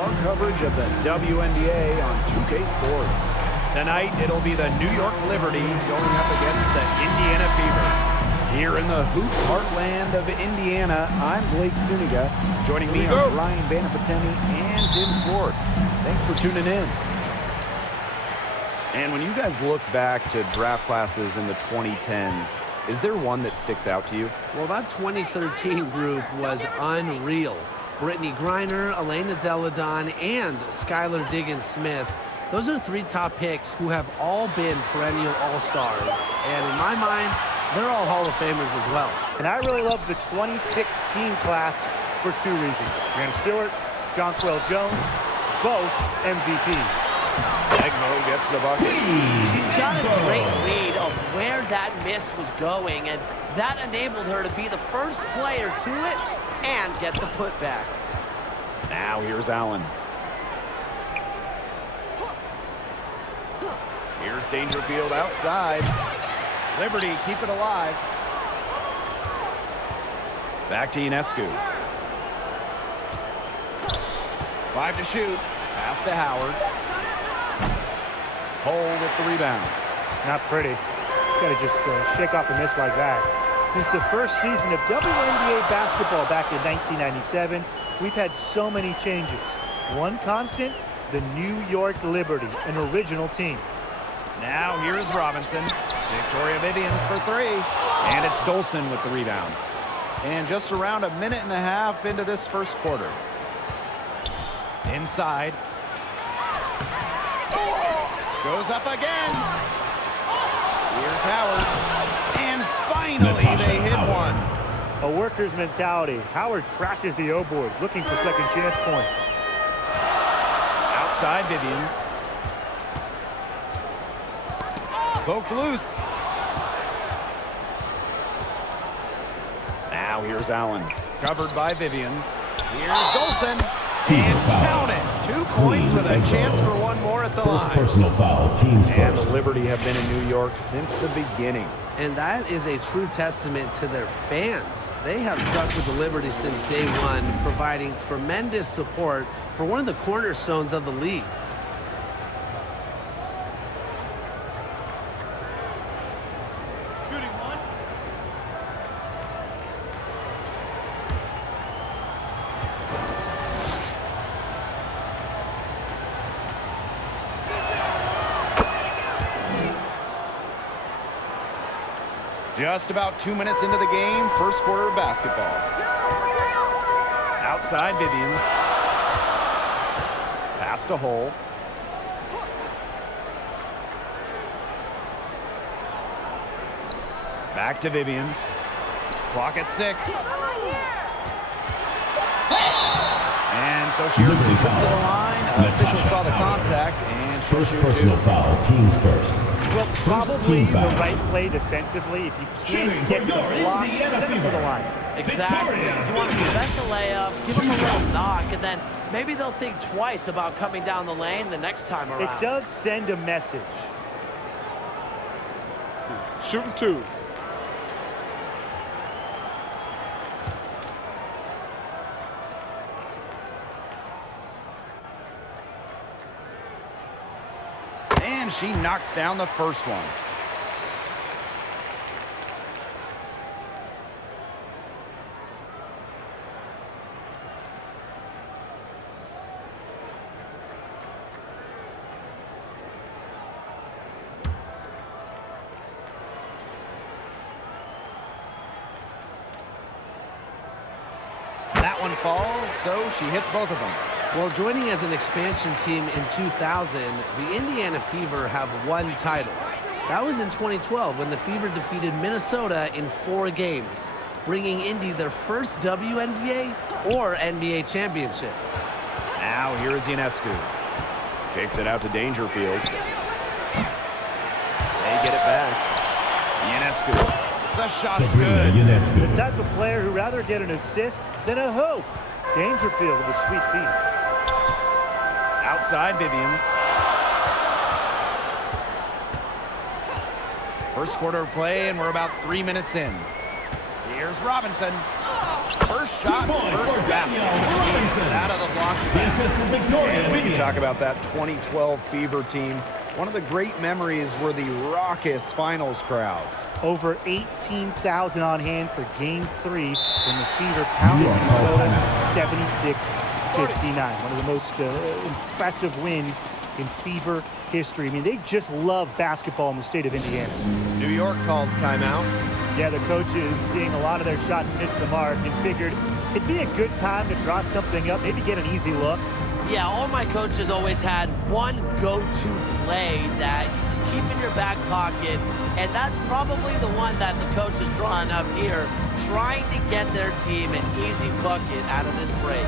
our coverage of the WNBA on 2K Sports. Tonight, it'll be the New York Liberty going up against the Indiana Fever. Here in the hoop heartland of Indiana, I'm Blake Suniga. Joining me are Brian Banafitemi and Tim Swartz. Thanks for tuning in. And when you guys look back to draft classes in the 2010s, is there one that sticks out to you? Well, that 2013 group was unreal. Brittany Griner, Elena Delle Donne, and Skylar Diggins-Smith. Those are three top picks who have all been perennial all-stars. And in my mind, they're all Hall of Famers as well. And I really love the 2016 class for two reasons. Graham Stewart, Jonquel Jones, both MVPs. Egmo gets the bucket. She's got a great read of where that miss was going, and that enabled her to be the first player to it and get the putback. Now here's Allen. Here's Dangerfield outside. Liberty, keep it alive. Back to Ionescu. 5 to shoot. Pass to Howard. Cole with the rebound. Not pretty. You gotta just shake off a miss like that. Since the first season of WNBA basketball back in 1997, we've had so many changes. One constant, the New York Liberty, an original team. Now here's Robinson. Victoria Vivians for three. And it's Dolson with the rebound. And just around a minute and a half into this first quarter. Inside. Goes up again. Here's Howard. And finally they hit one. A worker's mentality. Howard crashes the O-boards, looking for second chance points. Outside Vivians. Poked loose. Now here's Allen. Covered by Vivians. Here's Dolson. And count it. 2 points with a chance for one more at the line. First personal foul, teams first. And the Liberty have been in New York since the beginning. And that is a true testament to their fans. They have stuck with the Liberty since day one, providing tremendous support for one of the cornerstones of the league. Just about 2 minutes into the game, first quarter of basketball. Outside Vivians. Pass to Hull. Back to Vivians. Clock at 6. And so she returns to the line. Official saw the contact. And first personal foul, teams first. Well, probably the right play defensively. If you can't get the block, send it to the line. Exactly. You want to prevent the layup, give them a little knock, and then maybe they'll think twice about coming down the lane the next time around. It does send a message. Shooting 2. And she knocks down the first one. That one falls, so she hits both of them. Well, joining as an expansion team in 2000, the Indiana Fever have one title. That was in 2012 when the Fever defeated Minnesota in 4 games, bringing Indy their first WNBA or NBA championship. Now here is Ionescu. Kicks it out to Dangerfield. They get it back. Ionescu. The shot's Sabrina good. Ionescu. The type of player who'd rather get an assist than a hoop. Dangerfield with a sweet feed. Outside Vivians. First quarter of play, and we're about 3 minutes in. Here's Robinson. First shot, first basket. Out of the block. The assist for Victoria. And when you Williams. talk about that 2012 Fever team, one of the great memories were the raucous finals crowds. Over 18,000 on hand for Game 3 when the Fever pounded New York calls Minnesota timeout. 76-59. One of the most impressive wins in Fever history. I mean, they just love basketball in the state of Indiana. New York calls timeout. Yeah, the coaches seeing a lot of their shots miss the mark and figured it'd be a good time to draw something up, maybe get an easy look. Yeah, all my coaches always had one go-to play that you just keep in your back pocket, and that's probably the one that the coach is drawing up here, trying to get their team an easy bucket out of this break.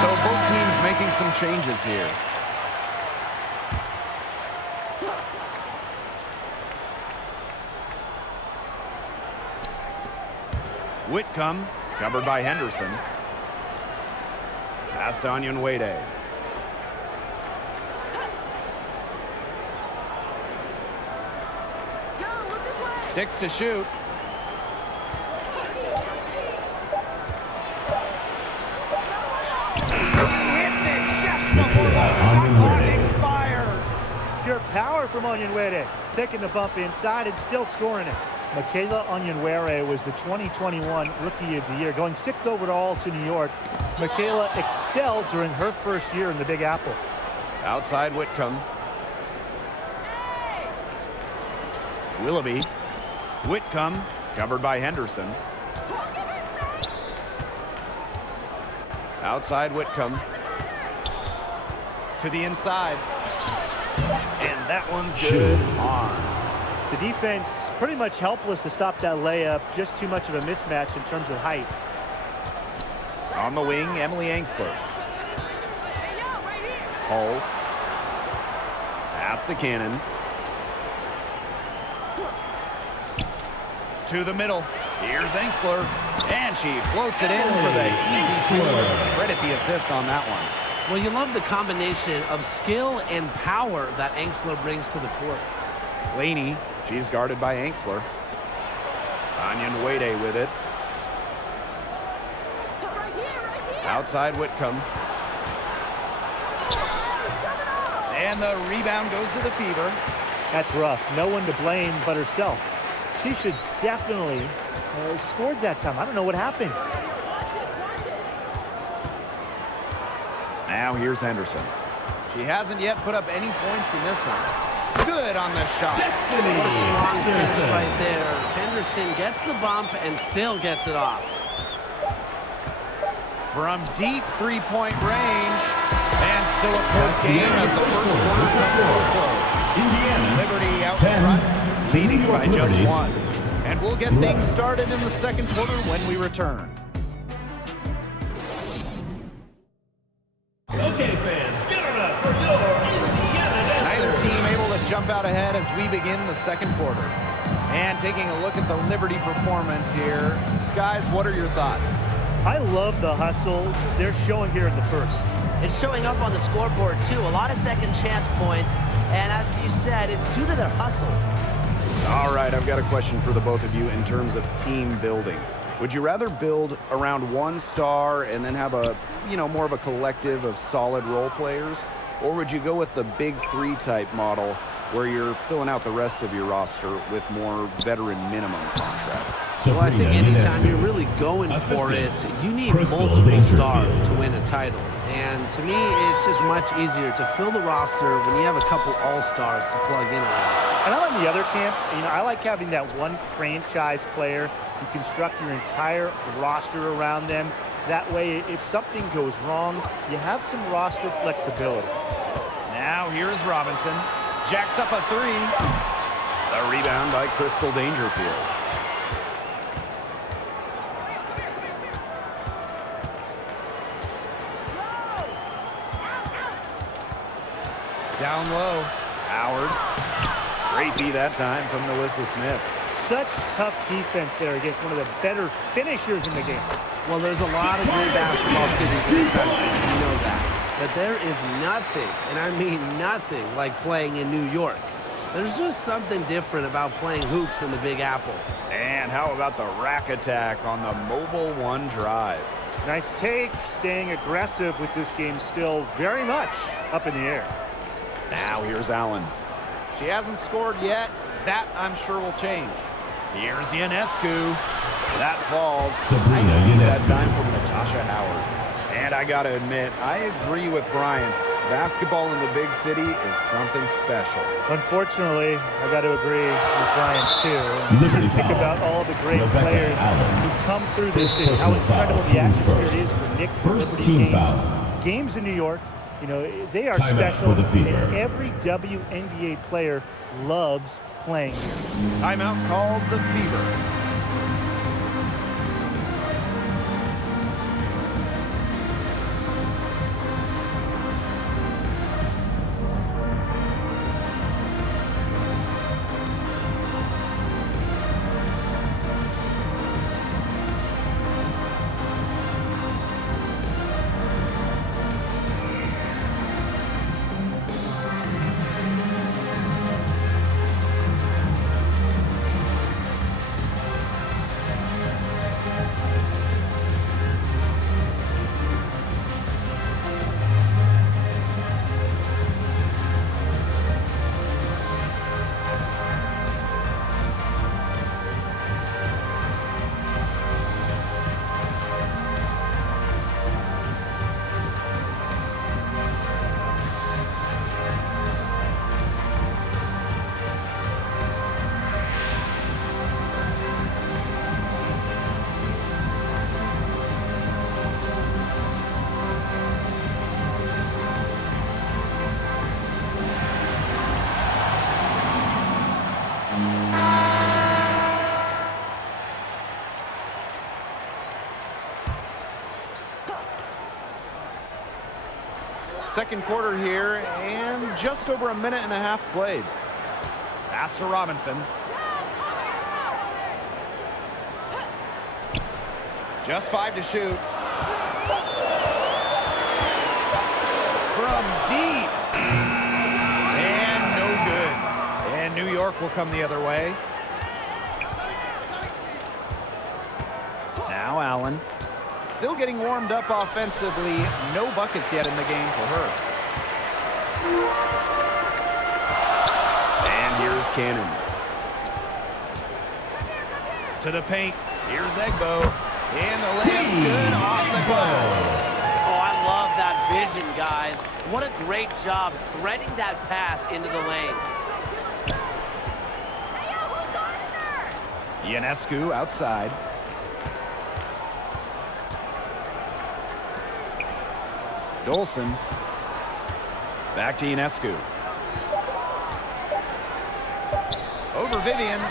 So both teams making some changes here. Whitcomb, covered by Henderson. Pass to Onyenwere. Six to shoot. Pure power from Onyenwere, taking the bump inside and still scoring it. Michaela Onyenwere was the 2021 Rookie of the Year, going 6th overall to New York. Michaela excelled during her first year in the Big Apple. Outside Whitcomb. Willoughby. Whitcomb, covered by Henderson. Outside Whitcomb. To the inside. And that one's good on. The defense pretty much helpless to stop that layup. Just too much of a mismatch in terms of height. On the wing, Emily Angsler. Hull. Pass to Cannon. To the middle. Here's Angsler. And she floats it in for the easy score. Credit the assist on that one. Well, you love the combination of skill and power that Angsler brings to the court. Laney, she's guarded by Angsler. Onyenwere with it. Outside Whitcomb. And the rebound goes to the Fever. That's rough. No one to blame but herself. She should definitely scored that time. I don't know what happened. Now here's Henderson. She hasn't yet put up any points in this one. Good on the shot. Destiny Strong finish Henderson. right there. Henderson gets the bump and still gets it off. From deep three-point range. And still a close That's the game end as of the the first first quarter quarter. comes to a close. Indiana Liberty out 10, front, leading New York by just Liberty one. And we'll get 11. things started in the second quarter when we return. Okay, fans, get it up for your Indiana Neither Dancers. team able to jump out ahead as we begin the second quarter. And taking a look at the Liberty performance here. Guys, what are your thoughts? I love the hustle they're showing here in the first. It's showing up on the scoreboard, too. A lot of second chance points. And as you said, it's due to their hustle. All right, I've got a question for the both of you in terms of team building. Would you rather build around one star and then have a, more of a collective of solid role players? Or would you go with the big three type model where you're filling out the rest of your roster with more veteran minimum contracts. Well, I think anytime you're really going for it, you need multiple stars to win a title. And to me, it's just much easier to fill the roster when you have a couple all-stars to plug in around. And I'm on the other camp. I like having that one franchise player. You construct your entire roster around them. That way, if something goes wrong, you have some roster flexibility. Now here's Robinson. Jacks up a three. A rebound by Crystal Dangerfield. Down low. Howard. Great D that time from Melissa Smith. Such tough defense there against one of the better finishers in the game. Well, there's a lot of great basketball cities in the country, you know that. But there is nothing, and I mean nothing, like playing in New York. There's just something different about playing hoops in the Big Apple. And how about the rack attack on the Mobile One drive? Nice take, staying aggressive with this game still very much up in the air. Now here's Allen. She hasn't scored yet. That, I'm sure, will change. Here's Ionescu. That falls. Sabrina nice feed that Ionescu. time from Natasha Howard. And I got to admit, I agree with Brian. Basketball in the big city is something special. Unfortunately, I got to agree with Brian, too. Liberty Think foul. about all the great Rebecca players Allen. who come through this First city, how personal foul. incredible the Teams atmosphere first. is for Knicks and First Liberty team games. foul. Games in New York, they are Timeout special, for the Fever. and every WNBA player loves playing here. Timeout called the Fever. Second quarter here, and just over a minute and a half played. Pass to Robinson. Just 5 to shoot. From deep. And no good. And New York will come the other way. Now Allen. Still getting warmed up offensively. No buckets yet in the game for her. And here's Cannon. To the paint. Here's Egbo. And the layup's good off the glass. Oh, I love that vision, guys. What a great job threading that pass into the lane. Ionescu outside. Dolson. Back to Ionescu. Over Vivians.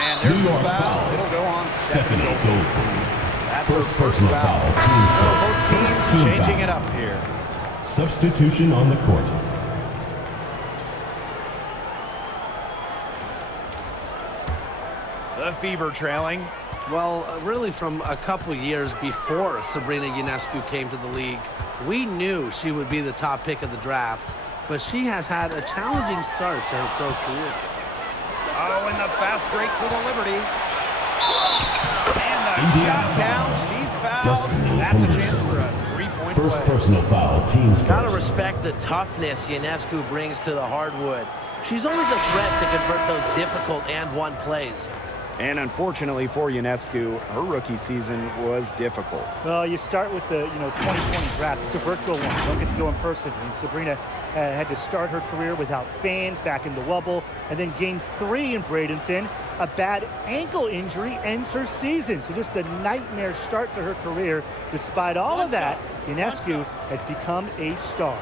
And there's New the York foul. foul. It'll go on Stephanie Stephanie Dolson. Dolson. That's her First first personal foul. foul. Teams So first. both teams First team changing foul. it up here. Substitution on the court. The Fever trailing. Well, really from a couple years before Sabrina Ionescu came to the league, we knew she would be the top pick of the draft, but she has had a challenging start to her pro career. Oh, and the fast break for the Liberty. And the Indiana shot down. foul. She's fouled. Destiny That's a chance Henderson. for a three-point First play. personal foul. Teams Gotta first. respect the toughness Ionescu brings to the hardwood. She's always a threat to convert those difficult and one plays. And unfortunately for Ionescu, her rookie season was difficult. Well, you start with the 2020 draft. It's a virtual one. You don't get to go in person. I mean, Sabrina had to start her career without fans back in the Wubble. And then game 3 in Bradenton, a bad ankle injury ends her season. So just a nightmare start to her career. Despite all of that, Ionescu has become a star.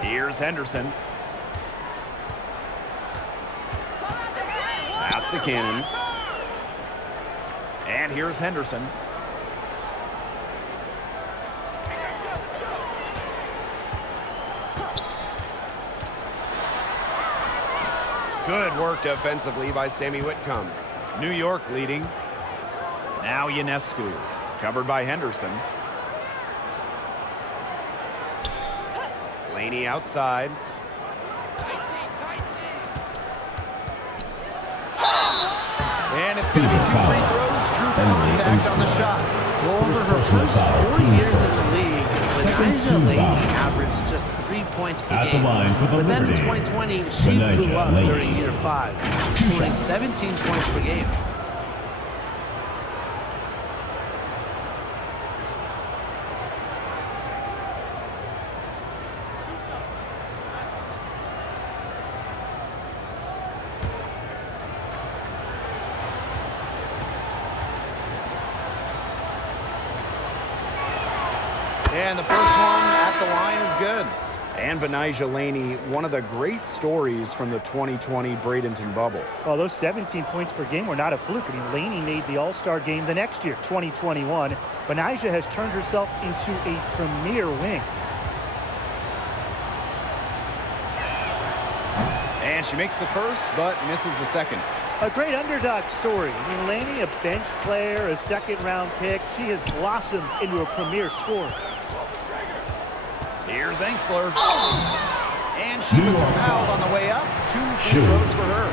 Here's Henderson. Pass to Cannon. And here's Henderson. Good work defensively by Sammy Whitcomb. New York leading. Now Ionescu. Covered by Henderson. Laney outside. And it's going to be 2 free throws. True contact on the shot. Well, over her first 4 years in the league, Betnijah Laney averaged just 3 points per At the game. line for the But then in Liberty, 2020, she Betnijah blew up Laney. during year 5, scoring 17 points per game. And the first one at the line is good. And Betnijah Laney, one of the great stories from the 2020 Bradenton bubble. Well, those 17 points per game were not a fluke. I mean, Laney made the All-Star game the next year, 2021. Betnijah has turned herself into a premier wing. And she makes the first, but misses the second. A great underdog story. I mean, Laney, a bench player, a second-round pick. She has blossomed into a premier scorer. Here's Angsler. And she was fouled on the way up. 2 free throws for her.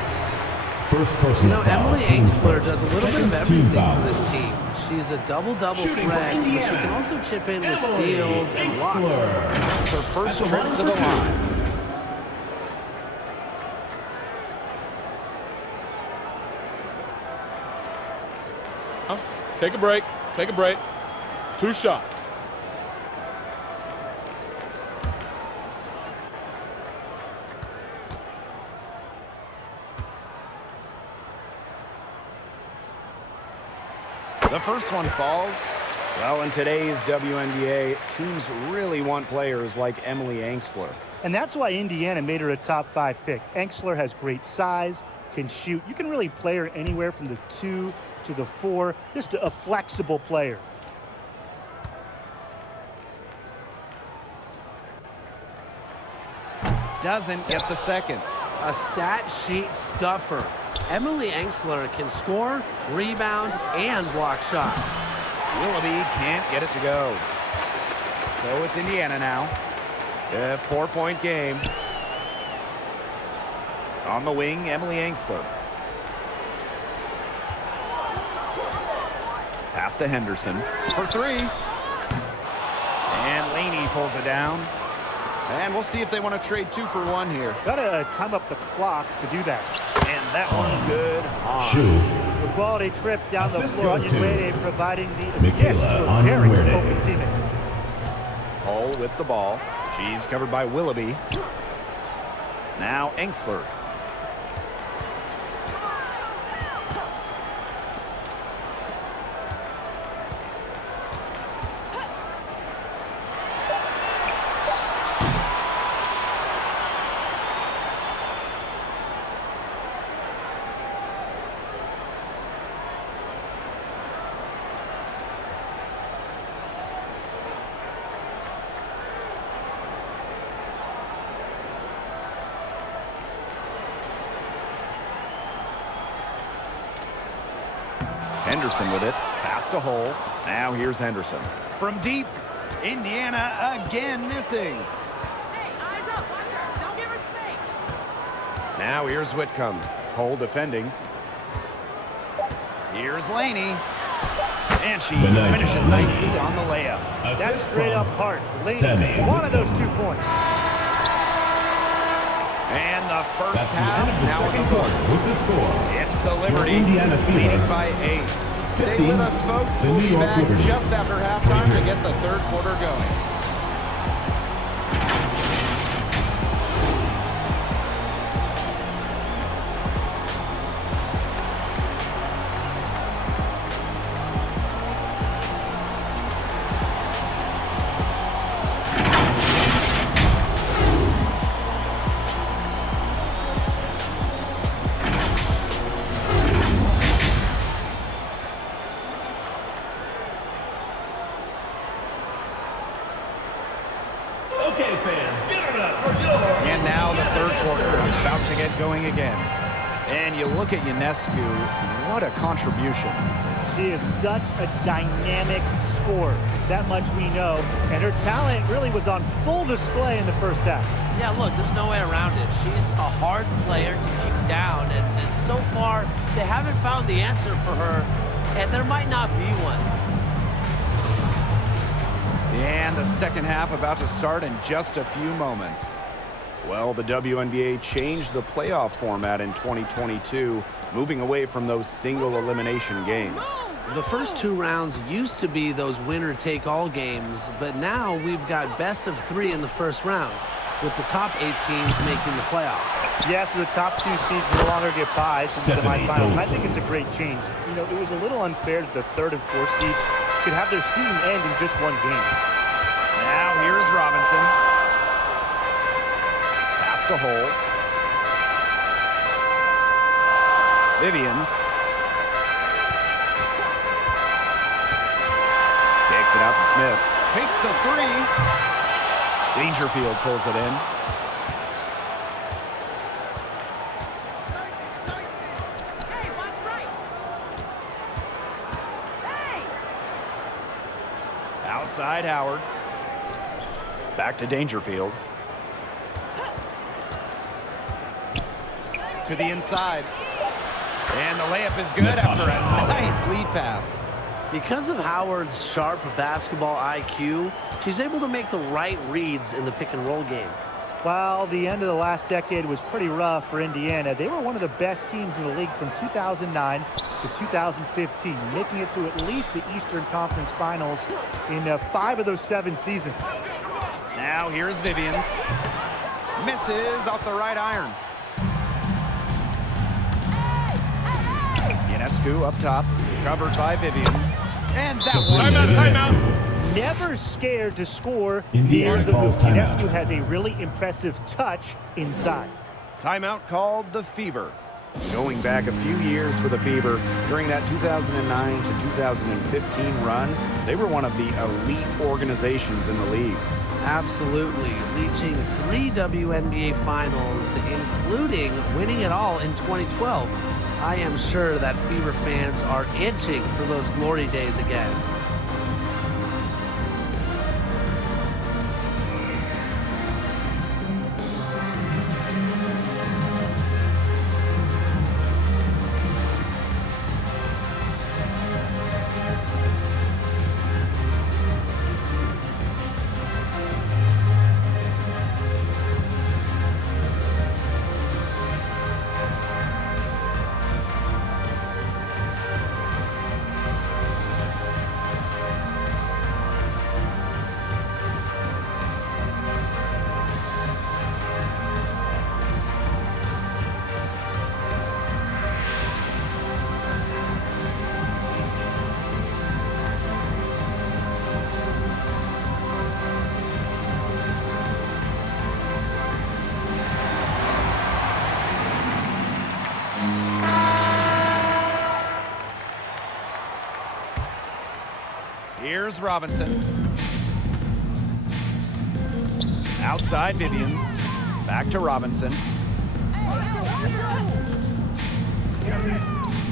First personal foul, Emily team Angsler first. does a little bit Second of team everything foul. for this team. She's a double-double Shooting for threat, but she Indiana, can also chip in with Emily steals and blocks. Angsler. That's her first trip to the line. Take a break. Take a break. 2 shots. The first one falls. Well, in today's WNBA, teams really want players like Emily Angsler. And that's why Indiana made her a top 5 pick. Angsler has great size, can shoot. You can really play her anywhere from the 2 to the 4, just a flexible player. Doesn't get the second. A stat sheet stuffer. Emily Angsler can score, rebound, and block shots. Willoughby can't get it to go. So it's Indiana now. A 4-point game. On the wing, Emily Angsler. Pass to Henderson for 3. And Laney pulls it down. And we'll see if they want to trade 2 for 1 here. Got to time up the clock to do that. And that one's good. Shoot. A quality trip down the Assist floor. goes to Onyenwere providing the assist Michaela to a very Onyenwere. open teammate. Hull with the ball. She's covered by Willoughby. Now Angsler. Henderson with it. Pass to Hull. Now here's Henderson. From deep, Indiana again missing. Now here's Whitcomb. Hole defending. Here's Laney. And she finishes nicely on the layup. That's straight up hard. Laney Sammy wanted those 2 points. And the first That's the half end of the now second in the quarter books. with the score. It's the Liberty Indiana Fever. leading by 8. Stay 15, with us, folks. the We'll New be York back Liberty. just after halftime to 23. get the third quarter going. Okay, fans, give it up for your And now the third quarter about to get going again. And you look at Ionescu, what a contribution. She is such a dynamic scorer. That much we know. And her talent really was on full display in the first half. Yeah, look, there's no way around it. She's a hard player to keep down, and so far, they haven't found the answer for her, and there might not be one. And the second half about to start in just a few moments. Well, the WNBA changed the playoff format in 2022, moving away from those single elimination games. The first 2 rounds used to be those winner-take-all games, but now we've got best of 3 in the first round, with the top 8 teams making the playoffs. Yeah, so the top 2 seeds no longer get buys in the Stephanie semifinals. And I Dolson. think it's a great change. You know, it was a little unfair that the 3rd and 4th seeds could have their season end in just 1 game. Now here's Robinson. Pass the hole. Vivians. Takes it out to Smith. Takes the 3. Dangerfield pulls it in. Outside Howard. Back to Dangerfield. To the inside. And the layup is good after a nice lead pass. Because of Howard's sharp basketball IQ, she's able to make the right reads in the pick-and-roll game. While the end of the last decade was pretty rough for Indiana, they were one of the best teams in the league from 2009 to 2015, making it to at least the Eastern Conference Finals in 5 of those 7 seasons. Now here's Vivians. Misses off the right iron. Ionescu up top, covered by Vivians. And that one. Timeout. Never scared to score Indiana near the calls hoop. timeout. Ionescu has a really impressive touch inside. Timeout called the Fever. Going back a few years for the Fever, during that 2009 to 2015 run, they were one of the elite organizations in the league. Absolutely, reaching 3 WNBA finals, including winning it all in 2012. I am sure that Fever fans are itching for those glory days again. Here's Robinson. Outside Vivians. Back to Robinson.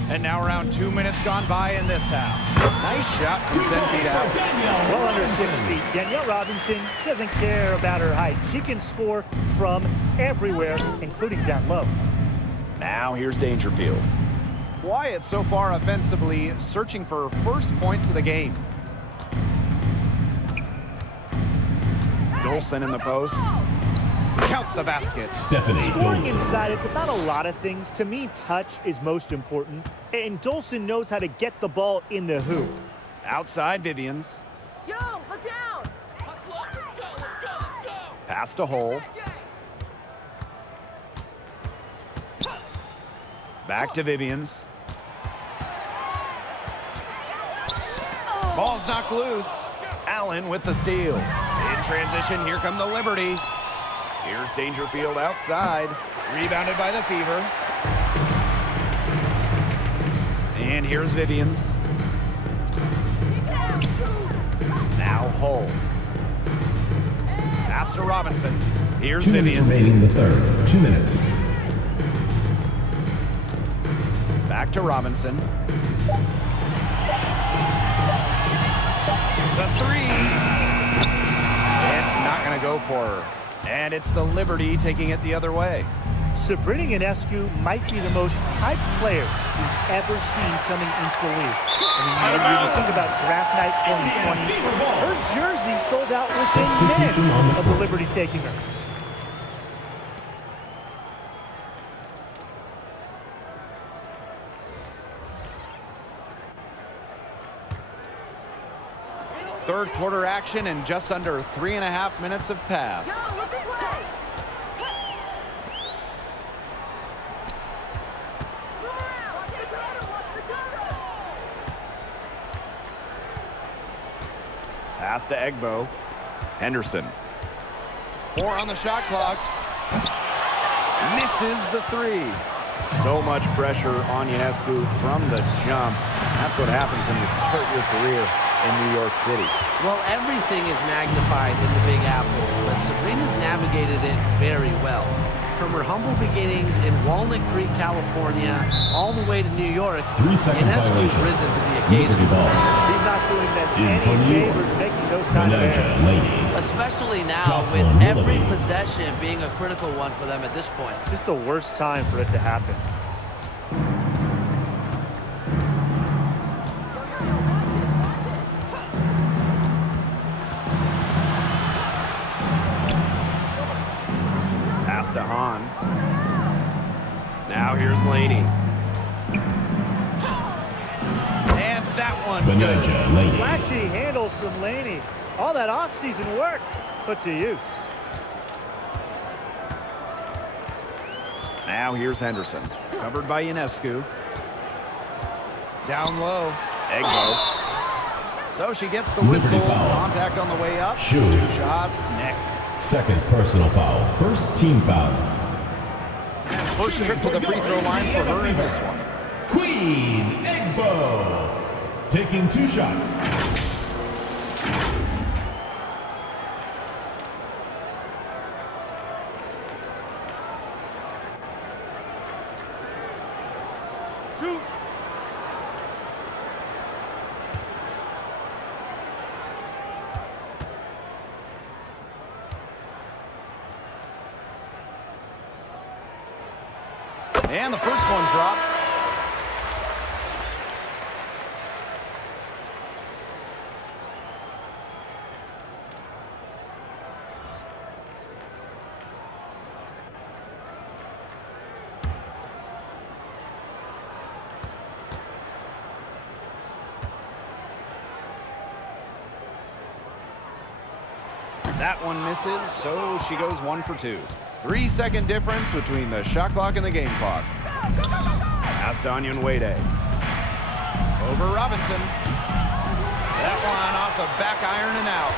And now around 2 minutes gone by in this half. Nice shot from 10 feet out. Well under 6 feet. Danielle Robinson doesn't care about her height. She can score from everywhere, including down low. Now here's Dangerfield. Quiet so far offensively, searching for first points of the game. Dolson in the post. Count the basket. Stephanie Scoring Dolson. inside, it's about a lot of things. To me, touch is most important, and Dolson knows how to get the ball in the hoop. Outside Vivians. Yo, look down! Pass to Hole. Back to Vivians. Ball's knocked loose. Allen with the steal. In transition, here come the Liberty. Here's Dangerfield outside. Rebounded by the Fever. And here's Vivians. Now Hull. Pass to Robinson. Here's 2 minutes Vivians. remaining in the third. 2 minutes. Back to Robinson. The three. It's not going to go for her. And it's the Liberty taking it the other way. Sabrina Ionescu might be the most hyped player we've ever seen coming into the league. I mean, when you think about draft night 2020, her jersey sold out within Substitution on the minutes of the court. Liberty taking her. Third quarter action and just under 3.5 minutes have passed. Yo, look this way! Pass to Egbo. Henderson. 4 on the shot clock. Misses the 3. So much pressure on Ionescu from the jump. That's what happens when you start your career in New York City. Well, everything is magnified in the Big Apple, but Sabrina's navigated it very well. From her humble beginnings in Walnut Creek, California, all the way to New York, 3-second Ionescu's violation. risen to the Liberty occasion. ball. She's not doing them In for any New York. favors making those kind of Benija errors. Laney. Especially now Jocelyn with every Willoughby. possession being a critical one for them at this point. Just the worst time for it to happen. Watch this, watch this! Pass to Hahn. Now here's Laney. And that one good. Benija Laney. Flashy handles from Laney. All that offseason work put to use. Now here's Henderson. Covered by Ionescu. Down low. Egbo. So she gets the Liberty whistle. foul. Contact on the way up. Shoot. 2 shots next. Second personal foul. First team foul. And first trip to the free throw line for her in this one. Queen Egbo. Taking 2 shots. Two. And the first one drops. That one misses, so she goes 1 for 2. 3-second difference between the shot clock and the game clock. Pass to Onyenwere. Over Robinson. That one off the back iron and out.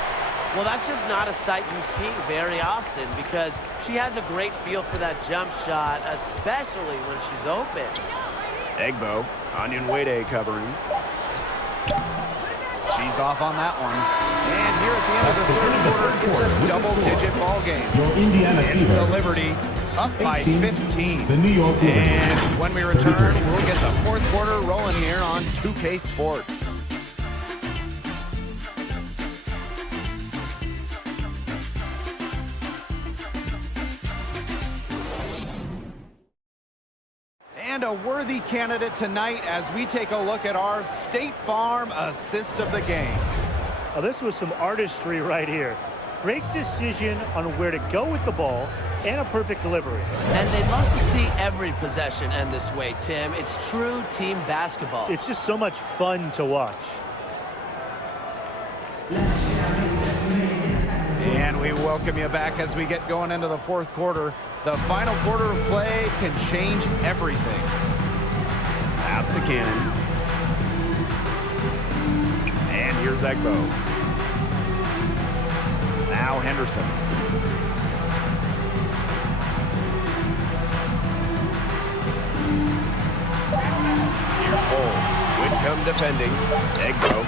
Well, that's just not a sight you see very often because she has a great feel for that jump shot, especially when she's open. Egbo. Onyenwere covering. She's off on that one. And here at the end of the third quarter, it's a double-digit ball game. Your Indiana It's Fever. the Liberty up by 18. 15. The New York Liberty. And when we return, 33. we'll get the fourth quarter rolling here on 2K Sports. a worthy candidate tonight as we take a look at our State Farm assist of the game. Oh, this was some artistry right here. Great decision on where to go with the ball and a perfect delivery. And they'd love to see every possession end this way, Tim. It's true team basketball. It's just so much fun to watch. And we welcome you back as we get going into the fourth quarter. The final quarter of play can change everything. Pass to Cannon. And here's Egbo. Now Henderson. Here's Hole. Whitcomb defending. Egbo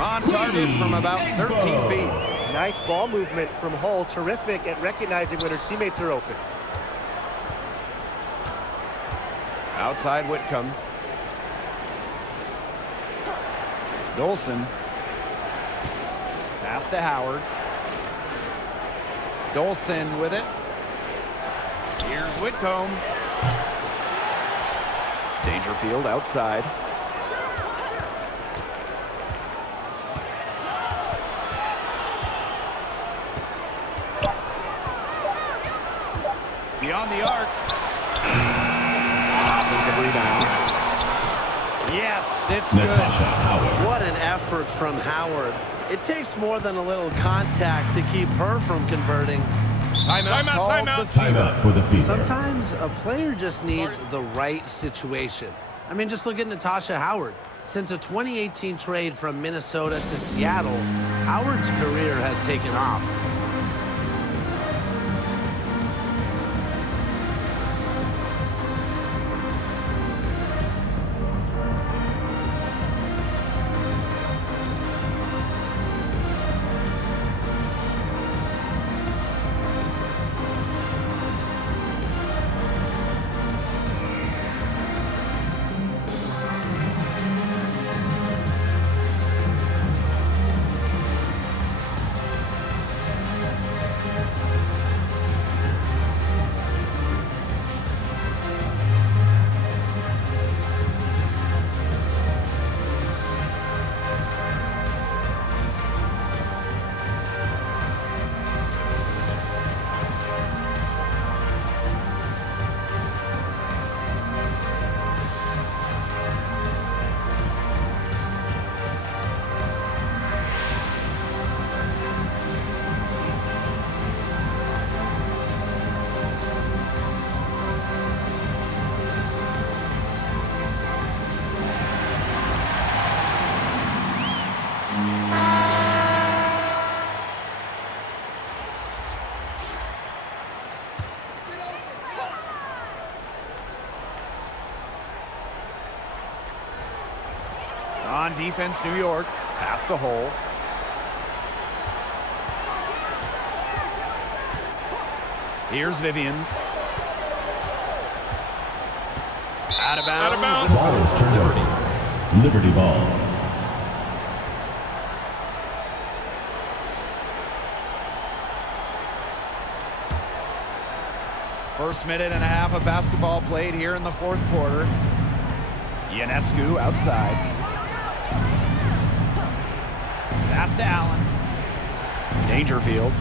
on target from about 13 feet. Nice ball movement from Hull. Terrific at recognizing when her teammates are open. Outside Whitcomb. Dolson. Pass to Howard. Dolson with it. Here's Whitcomb. Dangerfield outside. Beyond the arc. Offensive rebound. Yes, it's Natasha good. Howard. What an effort from Howard. It takes more than a little contact to keep her from converting. Timeout. Timeout for the Fever. Sometimes a player just needs the right situation. I mean, just look at Natasha Howard. Since a 2018 trade from Minnesota to Seattle, Howard's career has taken off. On defense, New York. Pass to Hole. Here's Vivians. Out of bounds. Ball is turned over. Liberty ball. First minute and a half of basketball played here in the fourth quarter. Ionescu outside. Pass to Allen. Dangerfield.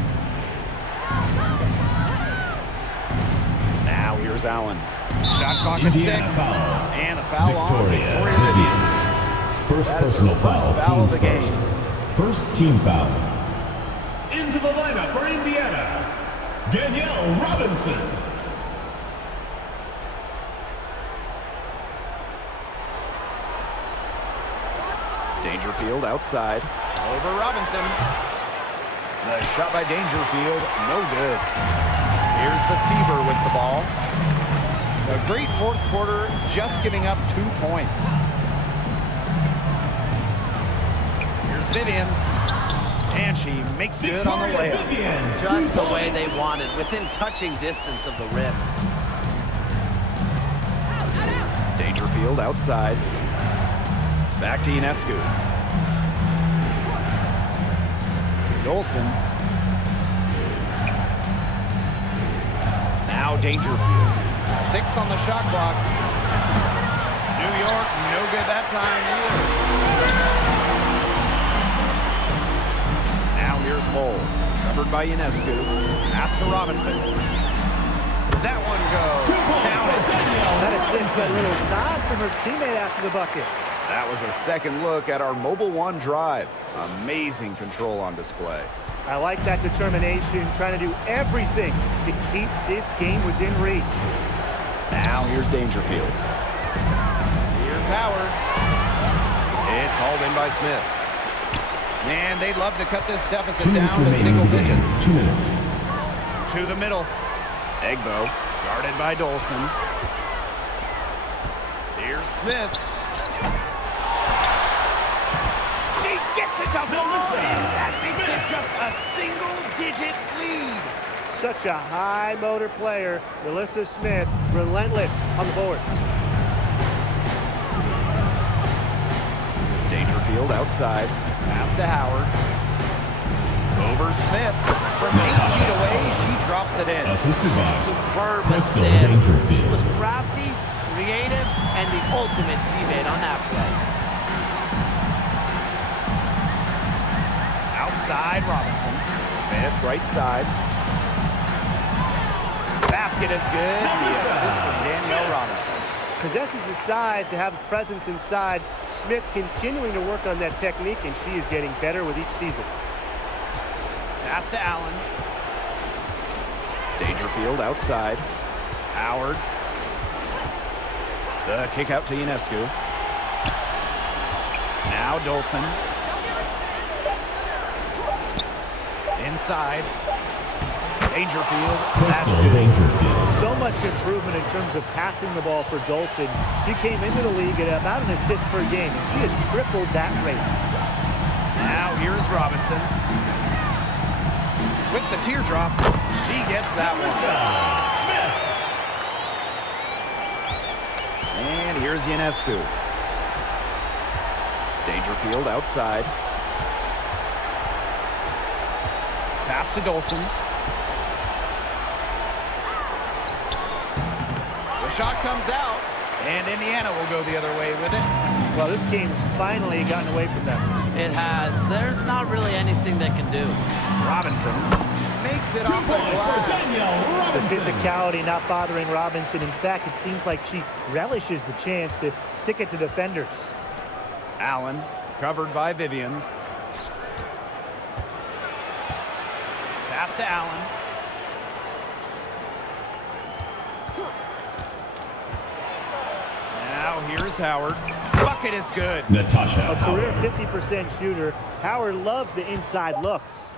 Now here's Allen. Shot clock at 6. Indiana foul. And a foul Victoria on Victoria Vivians. First That is personal her first foul, foul of team's the game. first team foul. Into the lineup for Indiana, Danielle Robinson. Dangerfield outside. Over Robinson. The shot by Dangerfield, no good. Here's the Fever with the ball. A great fourth quarter, just giving up 2 points. Here's Vivians. And she makes good on the layup. Vivians, Just 2 the way they points. wanted, within touching distance of the rim. Dangerfield outside. Back to Ionescu. Dolson. Now Dangerfield. 6 on the shot clock. New York, no good that time either. Now here's Mole, covered by Ionescu. Pass to Robinson. That one goes. Counted. That assist, a little nod from her teammate after the bucket. That was a second look at our Mobile One drive. Amazing control on display. I like that determination, trying to do everything to keep this game within reach. Now here's Dangerfield. Here's Howard. It's hauled in by Smith. And they'd love to cut this deficit 2 minutes down to remaining single in the game. digits. 2 minutes. To the middle. Egbo, guarded by Dolson. Here's Smith. She gets it to Dolson. That makes it just a single-digit lead. Such a high motor player, Melissa Smith, relentless on the boards. Dangerfield outside. Pass to Howard. Over Smith. From 8 Natasha feet away, Howard. she drops it in. Assisted by Superb Crystal assist. Dangerfield. She was crafty, creative, and the ultimate teammate on that play. Outside Robinson. Smith right side. Basket is good. The assist from Danielle Robinson. Possesses the size to have a presence inside. Smith continuing to work on that technique, and she is getting better with each season. Pass to Allen. Dangerfield outside. Howard. The kick out to Ionescu. Now Dolson. Inside. Dangerfield. Crystal That's good. Dangerfield. So much improvement in terms of passing the ball for Dolson. She came into the league at about an assist per game, and she has tripled that rate. Now here's Robinson. With the teardrop, she gets that one. Smith. And here's Ionescu. Dangerfield outside. Pass to Dolson. The shot comes out, and Indiana will go the other way with it. Well, this game's finally gotten away from them. It has. There's not really anything they can do. Robinson makes it 2 off the points for glass. Danielle The Robinson. physicality not bothering Robinson. In fact, it seems like she relishes the chance to stick it to defenders. Allen, covered by Vivians. Pass to Allen. Now here's Howard. Bucket is good. Natasha A career Howard. 50% shooter. Howard loves the inside looks.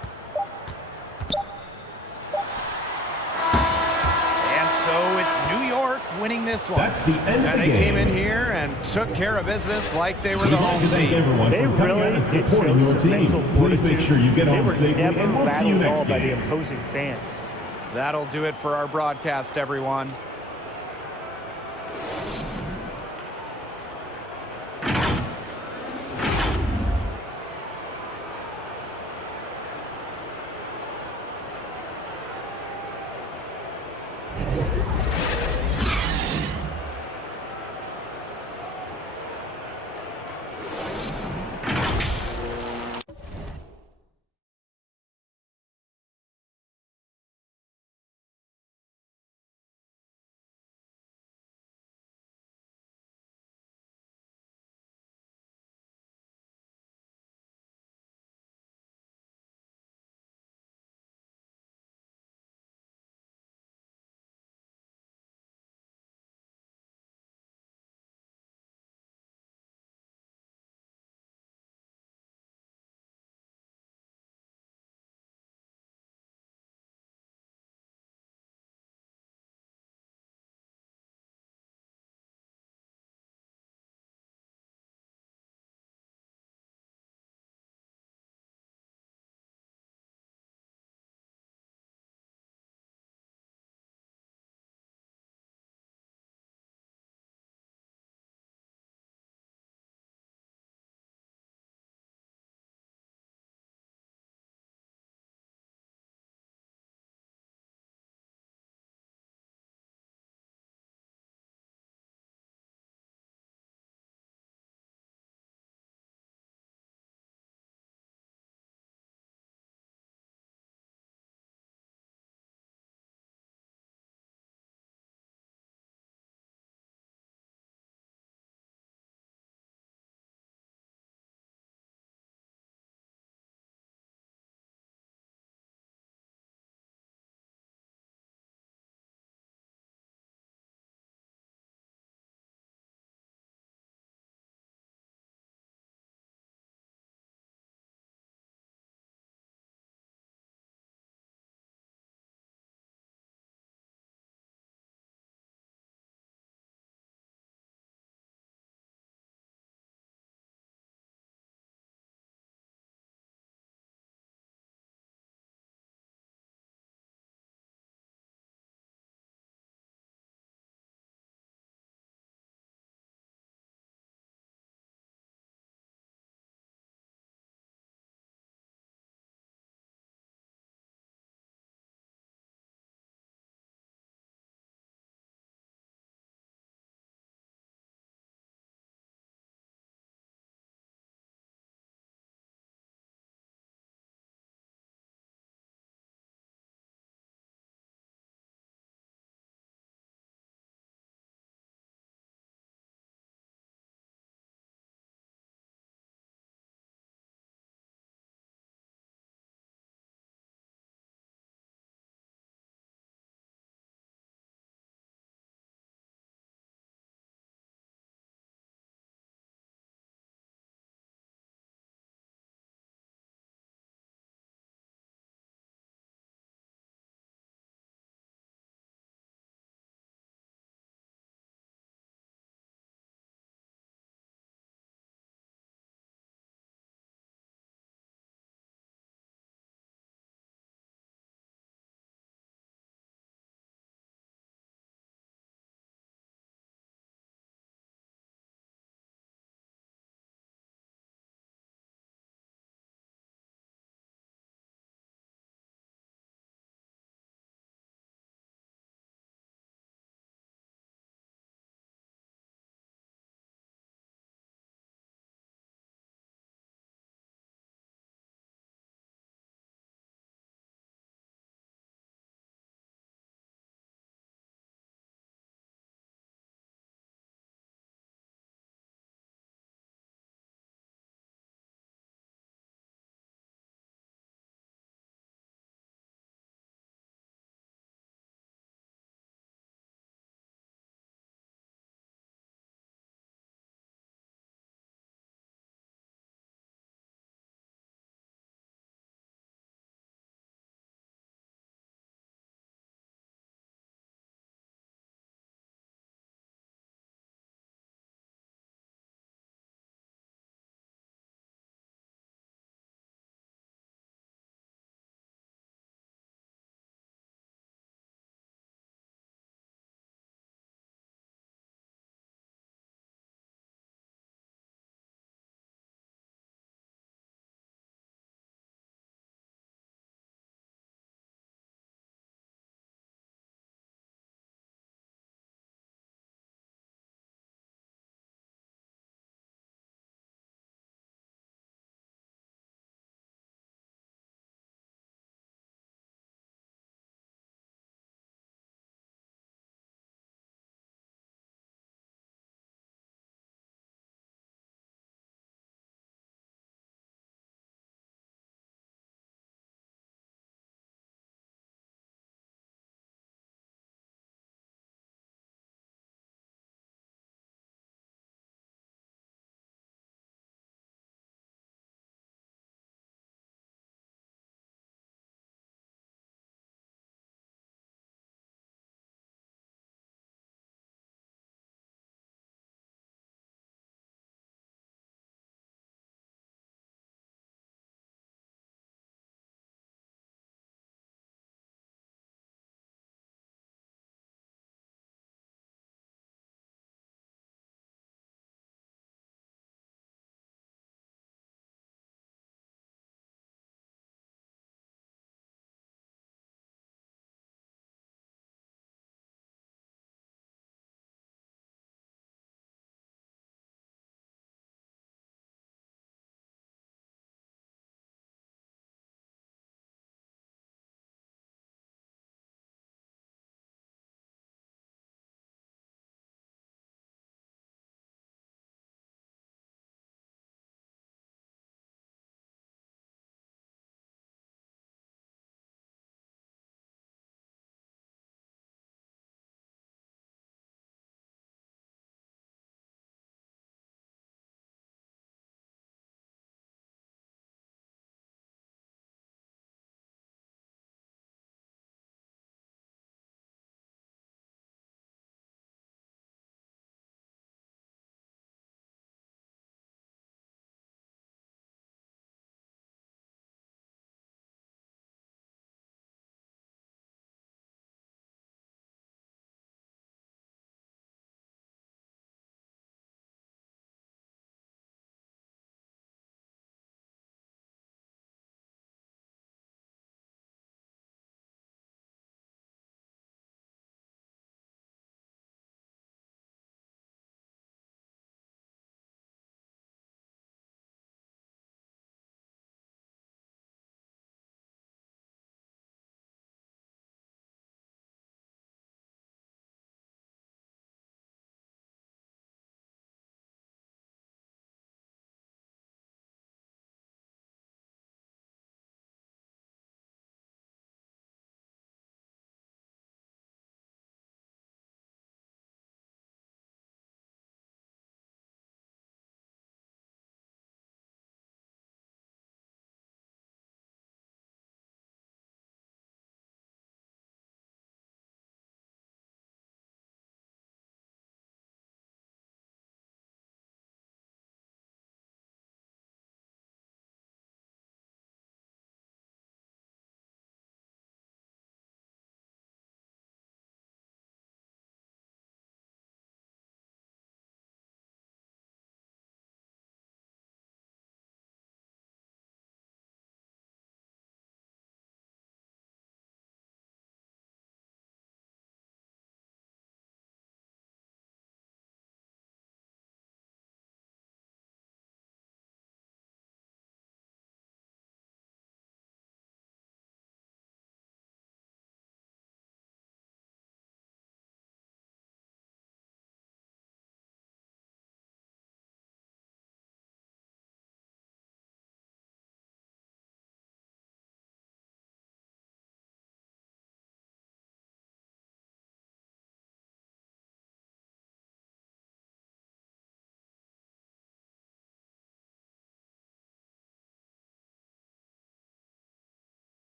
And so it's New York winning this one. That's the end of And the they came in game. here and took care of business like they were We'd the like home to thank team. everyone They for coming really out and did supporting show your some team. mental Please make fortitude. sure you get They home were safely, never and we'll see you rattled at all next by the game. opposing fans. That'll do it for our broadcast, everyone.